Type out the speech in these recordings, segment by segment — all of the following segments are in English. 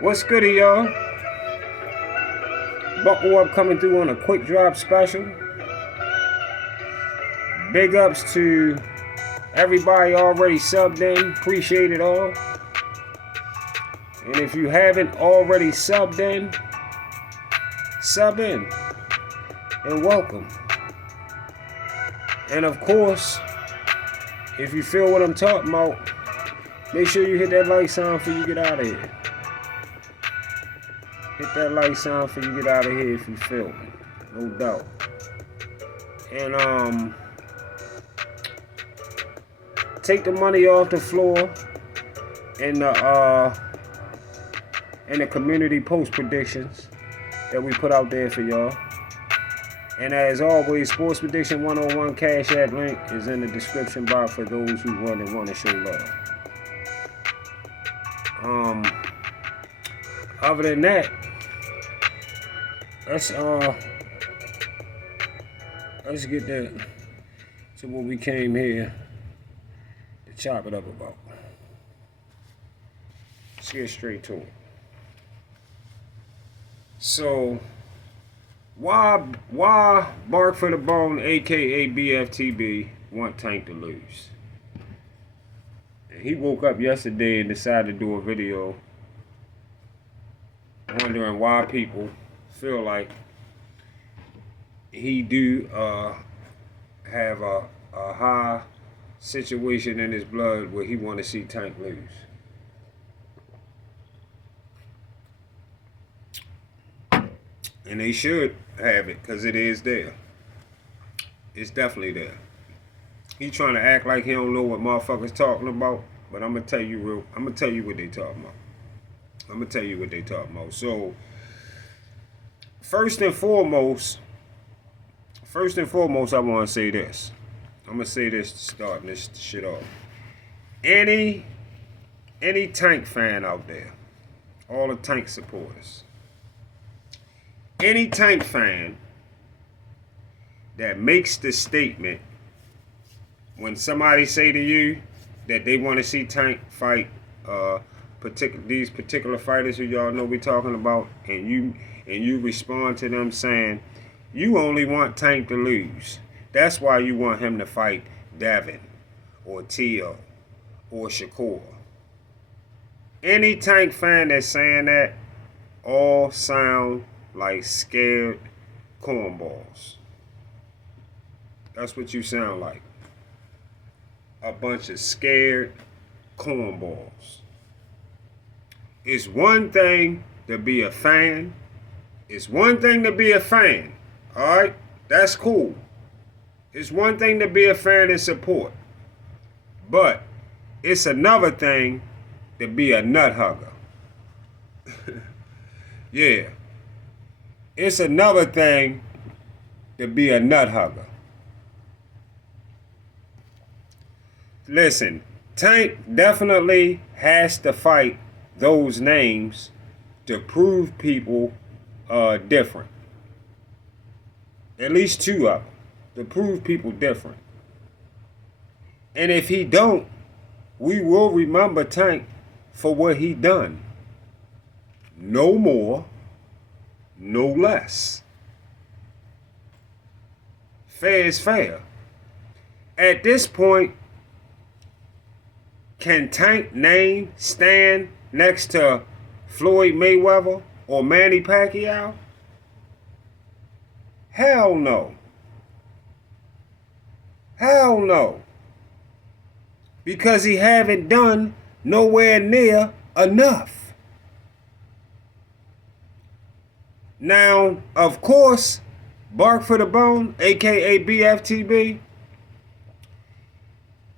What's good, y'all? Buckle up, coming through on a quick drop special. Big ups to everybody already subbed in. Appreciate it all. And if you haven't already subbed in, sub in and welcome. And of course, if you feel what I'm talking about, make sure you hit that like sign before you get out of here. Hit that like sign before you get out of here if you feel me. No doubt. And take the money off the floor in the community post predictions that we put out there for y'all. And as always, Sports Prediction 101 Cash App link is in the description box for those who want to show love. Other than that, let's get to what we came here to chop it up about. Let's get straight to it. So, why Bark for the Bone, aka BFTB, want Tank to lose? And he woke up yesterday and decided to do a video wondering why people feel like he do have a high situation in his blood where he want to see Tank lose. And they should have it, because it is there. It's definitely there. He trying to act like he don't know what motherfuckers talking about, but I'm gonna tell you what they talking about. So first and foremost, I want to say this. I'm gonna say this to start this shit off. Any Tank fan out there, all the Tank supporters, any Tank fan that makes the statement when somebody say to you that they want to see Tank fight these particular fighters who y'all know we talking about, and you respond to them saying you only want Tank to lose. That's why you want him to fight Devin or Tio or Shakur. Any Tank fan that's saying that all sound like scared cornballs. That's what you sound like. A bunch of scared cornballs. It's one thing to be a fan. Alright? That's cool. It's one thing to be a fan and support. But it's another thing to be a nut hugger. Yeah. It's another thing to be a nut hugger. Listen, Tank definitely has to fight those names to prove people different. At least two of them. To prove people different. And if he don't, we will remember Tank for what he done. No more, no less. Fair is fair. At this point, can Tank name stand next to Floyd Mayweather or Manny Pacquiao? Hell no. Hell no. Because he haven't done nowhere near enough. Now, of course, Bark for the Bone, aka BFTB,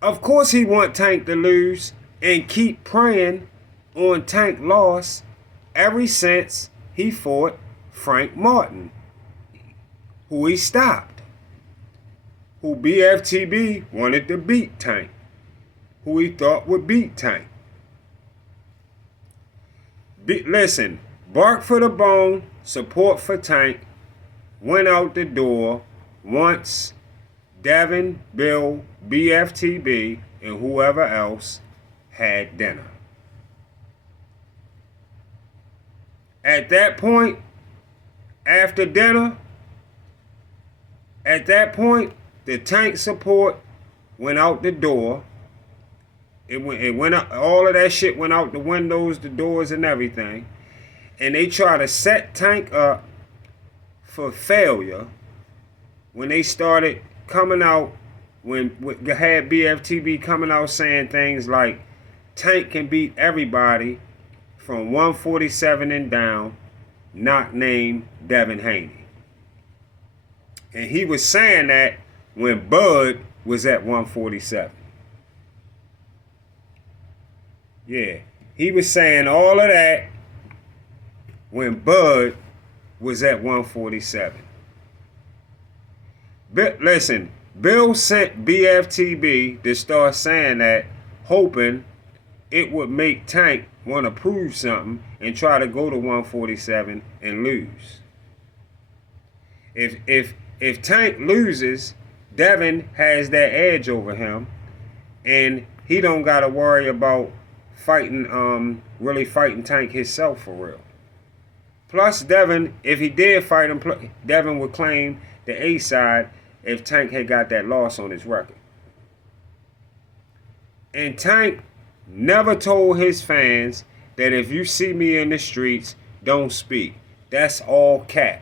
of course he want Tank to lose and keep praying on Tank loss ever since he fought Frank Martin, who he stopped, who BFTB wanted to beat Tank, who he thought would beat Tank. Listen, Bark for the Bone, support for Tank, went out the door once Devin, Bill, BFTB, and whoever else had dinner. At that point, after dinner, at that point, the tank support went out the door. It went out, all of that shit went out the windows, the doors, and everything. And they try to set Tank up for failure when they started coming out, when had BFTB coming out saying things like Tank can beat everybody from 147 and down, not named Devin Haney. And he was saying that when Bud was at 147. Yeah, he was saying all of that when Bud was at 147. But listen, Bill sent BFTB to start saying that, hoping it would make Tank want to prove something and try to go to 147 and lose. If Tank loses, Devin has that edge over him, and he don't gotta worry about really fighting Tank himself for real. Plus, Devin, if he did fight him, Devin would claim the A side if Tank had got that loss on his record. And Tank never told his fans that if you see me in the streets, don't speak. That's all cap.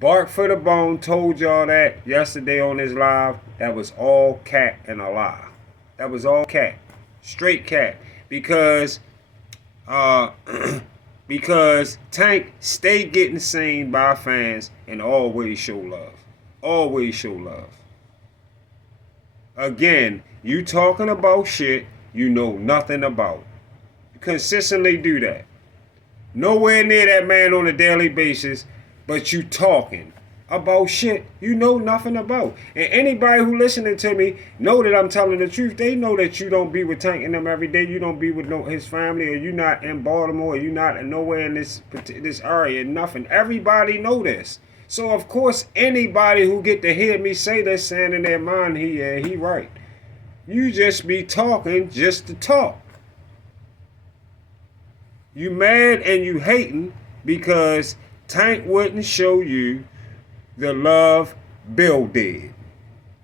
Bark for the Bone told y'all that yesterday on his live. That was all cap and a lie. That was all cap. Straight cap. Because Tank stayed getting seen by fans and always show love. Always show love. Again, you talking about shit you know nothing about. You consistently do that. Nowhere near that man on a daily basis, but you talking about shit you know nothing about. And anybody who listening to me know that I'm telling the truth. They know that you don't be with Tank and them every day. You don't be with his family, or you not in Baltimore, or you not nowhere in this area. Nothing. Everybody know this. So of course anybody who get to hear me say this, saying in their mind, he right. You just be talking just to talk. You mad and you hating because Tank wouldn't show you the love Bill did.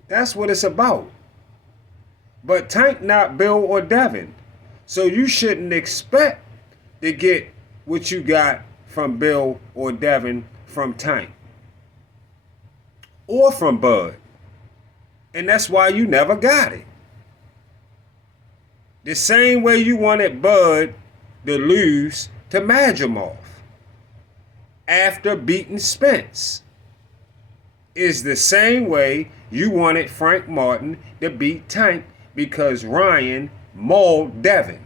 That's what it's about. But Tank not Bill or Devin. So you shouldn't expect to get what you got from Bill or Devin from Tank. Or from Bud. And that's why you never got it. The same way you wanted Bud to lose to Madrimov after beating Spence is the same way you wanted Frank Martin to beat Tank because Ryan mauled Devin.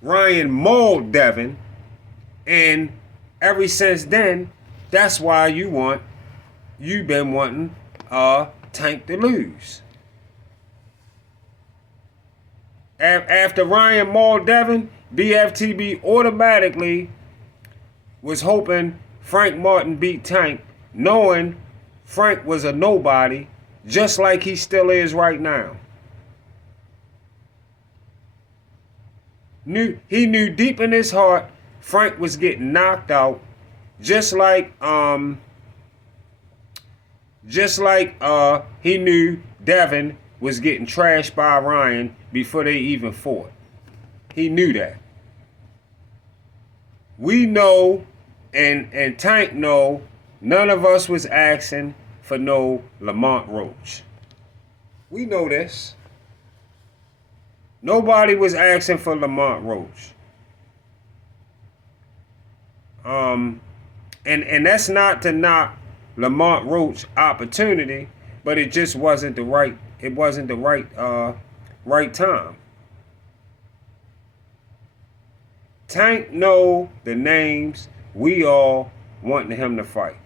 Ryan mauled Devin, and ever since then, that's why you've been wanting Tank to lose. After Ryan mauled Devin, BFTB automatically was hoping Frank Martin beat Tank, knowing Frank was a nobody, just like he still is right now. He knew deep in his heart Frank was getting knocked out, just like he knew Devin was getting trashed by Ryan before they even fought. He knew that. We know, and Tank know, none of us was asking for no Lamont Roach. We know this. Nobody was asking for Lamont Roach. And that's not to knock Lamont Roach opportunity, but it just wasn't the right. It wasn't the right time. Tank know the names we all wanting him to fight,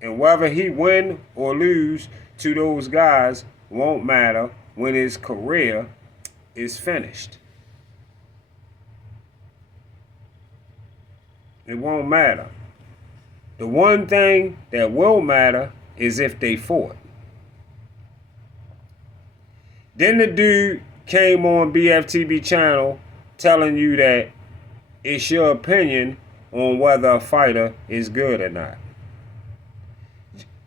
and whether he win or lose to those guys won't matter when his career is finished. It won't matter. The one thing that will matter is if they fought. Then the dude came on BFTB channel telling you that It's your opinion on whether a fighter is good or not.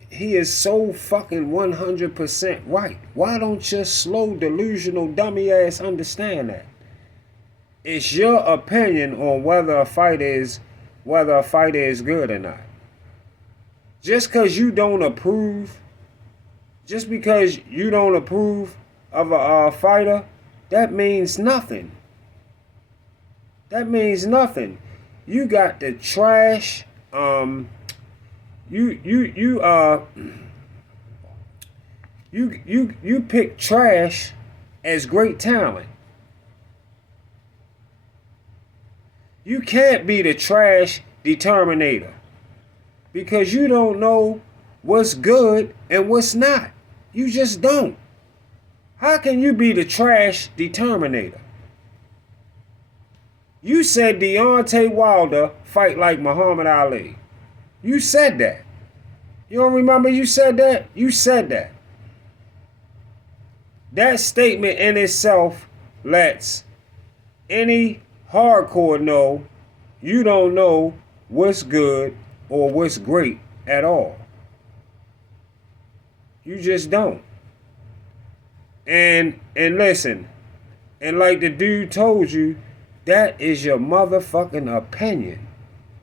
He is so fucking 100% right. Why don't your slow, delusional, dummy ass understand that? It's your opinion on whether a fighter is good or not. Just because you don't approve, just because you don't approve of a fighter, that means nothing. That means nothing. You got the trash. You pick trash as great talent. You can't be the trash determinator because you don't know what's good and what's not. You just don't. How can you be the trash determinator? You said Deontay Wilder fight like Muhammad Ali. You said that. You don't remember you said that? You said that. That statement in itself lets any hardcore know you don't know what's good or what's great at all. You just don't. And listen, and like the dude told you, that is your motherfucking opinion.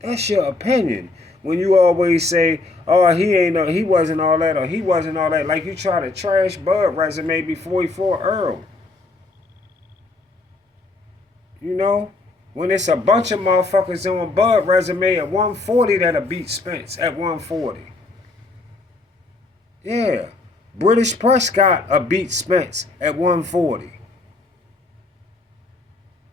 That's your opinion. When you always say, oh, he wasn't all that, or he wasn't all that, like you try to trash Bud resume before he fought Earl. You know? When it's a bunch of motherfuckers on Bud resume at 140 that'll beat Spence at 140. Yeah. British Prescott beat Spence at 140.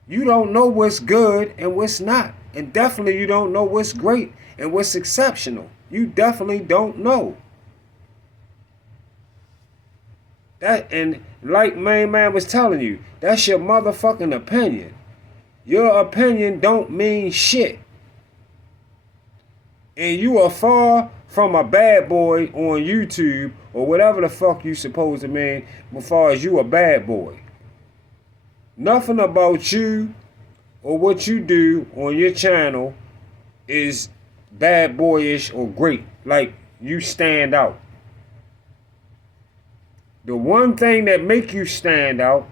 You don't know what's good and what's not. And definitely you don't know what's great and what's exceptional. You definitely don't know. That, and like Main Man was telling you, that's your motherfucking opinion. Your opinion don't mean shit. And you are far from a bad boy on YouTube or whatever the fuck you supposed to mean as far as you a bad boy. Nothing about you or what you do on your channel is bad boyish or great. Like you stand out. The one thing that make you stand out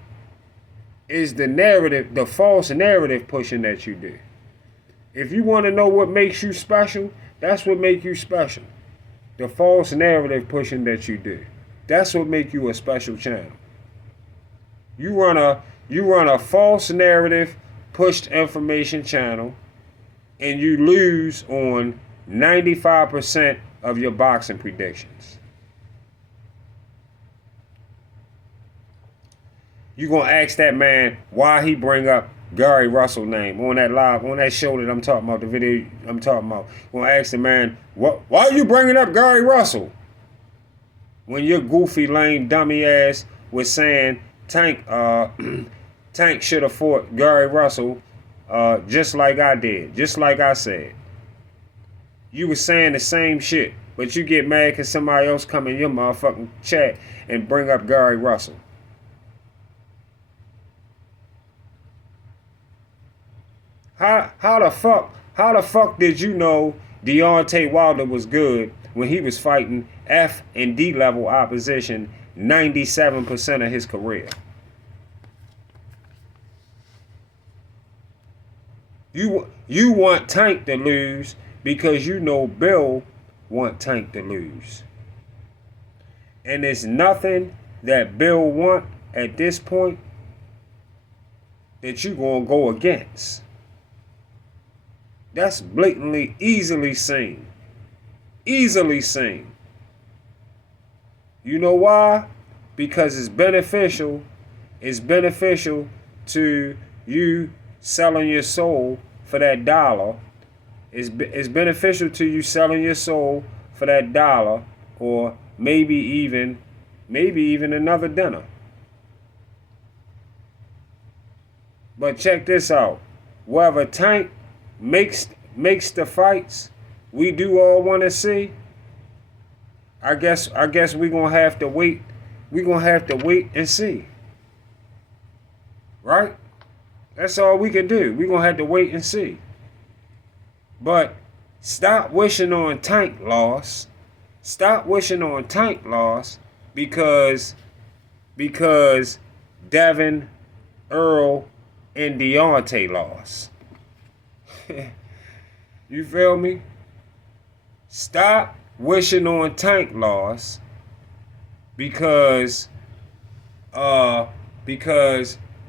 is the narrative, the false narrative pushing that you do. If you want to know what makes you special, that's what makes you special. The false narrative pushing that you do. That's what makes you a special channel. You run a false narrative pushed information channel and you lose on 95% of your boxing predictions. You gonna ask that man why he bring up Gary Russell name on that live, on that show that I'm talking about, the video I'm talking about. Gonna ask the man, why are you bringing up Gary Russell? When your goofy, lame, dummy ass was saying Tank should have fought Gary Russell just like I did, just like I said. You were saying the same shit, but you get mad because somebody else come in your motherfucking chat and bring up Gary Russell. How the fuck did you know Deontay Wilder was good when he was fighting F and D level opposition 97% of his career? You want Tank to lose because you know Bill want Tank to lose. And there's nothing that Bill want at this point that you gonna go against. That's blatantly, easily seen. Easily seen. You know why? Because it's beneficial. It's beneficial to you selling your soul for that dollar. It's beneficial to you selling your soul for that dollar, or maybe even another dinner. But check this out. Whether Tank makes the fights we do all want to see, I guess we're gonna have to wait. We're gonna have to wait and see. Right? That's all we can do. We're going to have to wait and see. But stop wishing on Tank loss. Stop wishing on Tank loss because Devin, Earl, and Deontay lost. You feel me? Stop wishing on Tank loss because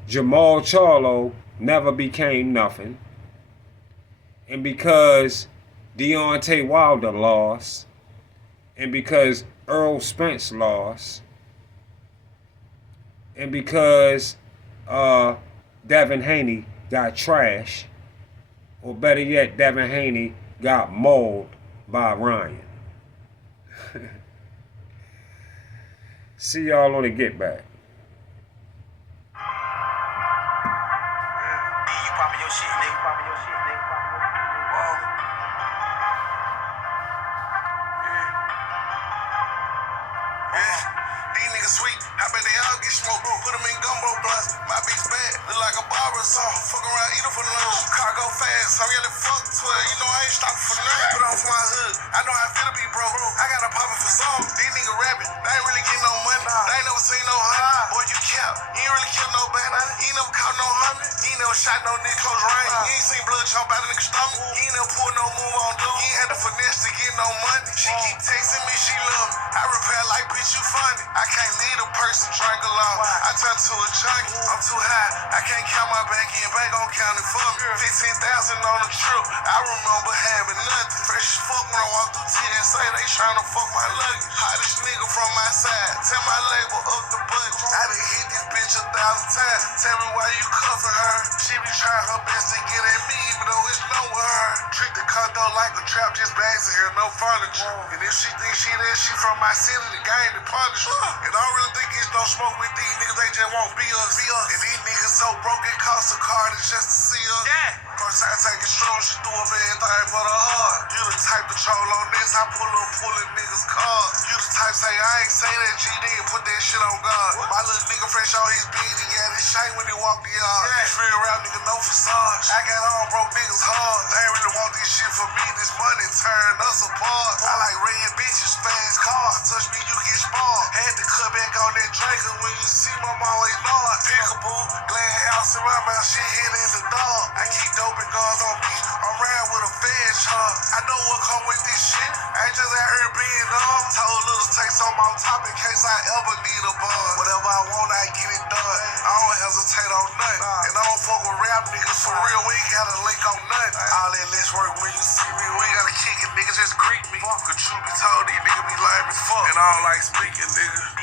Jamal Charlo never became nothing, and because Deontay Wilder lost, and because Earl Spence lost, and because Devin Haney got trashed, or better yet, Devin Haney got mauled by Ryan. See y'all on the Get Back. These niggas sweet, I bet they all get smoked. Put them in gumbo blunts. My bitch bad, look like a barber or something. Fuck around, eat her for lunch. Car go fast, I'm yelling fuck 12. You know I ain't stopping for nothing. Put on for my hood, I know how I feel to be broke. I got a poppin' for some. These niggas rapping, they ain't really getting no money. They ain't never seen no honey. Boy, you cap, you ain't really killed nobody. You ain't never caught no honey. You ain't never shot no nigga close range. You ain't seen blood jump out of nigga's stomach. You ain't never pulled no move on dude. You ain't had the finesse to get no money. She keep texting me, she love me. I repair like, bitch, you funny. I can't lead a person drink alone. I turn to a junkie. I'm too high. I can't count my back in. Bank gon' count it for me. 15,000 on the trip. I remember having nothing. Fresh as fuck when I walk through TSA. They tryna fuck my luggage. Hottest nigga from my side. Tell my label up the budget. I done hit this bitch 1,000 times. Tell me why you cuffing her. She be trying her best to get at me, even though it's no with her. Treat the condo like a trap, just bags in here, no furniture. And if she thinks she that, she from my city, the game to punish her. And I don't really think it's no smoke with these niggas, they just won't be us. And these niggas so broke, it costs a car just to see us. First I take it strong, she do up everything for the heart. You the type to troll on this, I pull up pulling niggas' cars. You the type say, I ain't say that GD and put that shit on God. My little nigga fresh on his beat, he got his shake when he walk the yard. This real rap nigga, no facade. I got on broke niggas hard. They ain't really want this shit for me, this money turn us apart. I like red bitches, fast cars. Touch me, you get smart. Had to cut back on that Draker when you see my mom always nod. Pickable, glad house in my mouth, shit hit in the dog. I keep dope and guns on me. I'm round with a fed chart. I know what come with this shit. I ain't just out here being dumb. Told little take some on top in case I ever need a buzz. Whatever I want, I get it done. I don't hesitate on nothing. And I don't fuck with rap niggas for real. We ain't got a link on nothing. All that less work when you see me. We ain't gotta kick it, niggas just greet me. Fuck a truth be told, these niggas be lame as fuck. And I don't like speaking, nigga.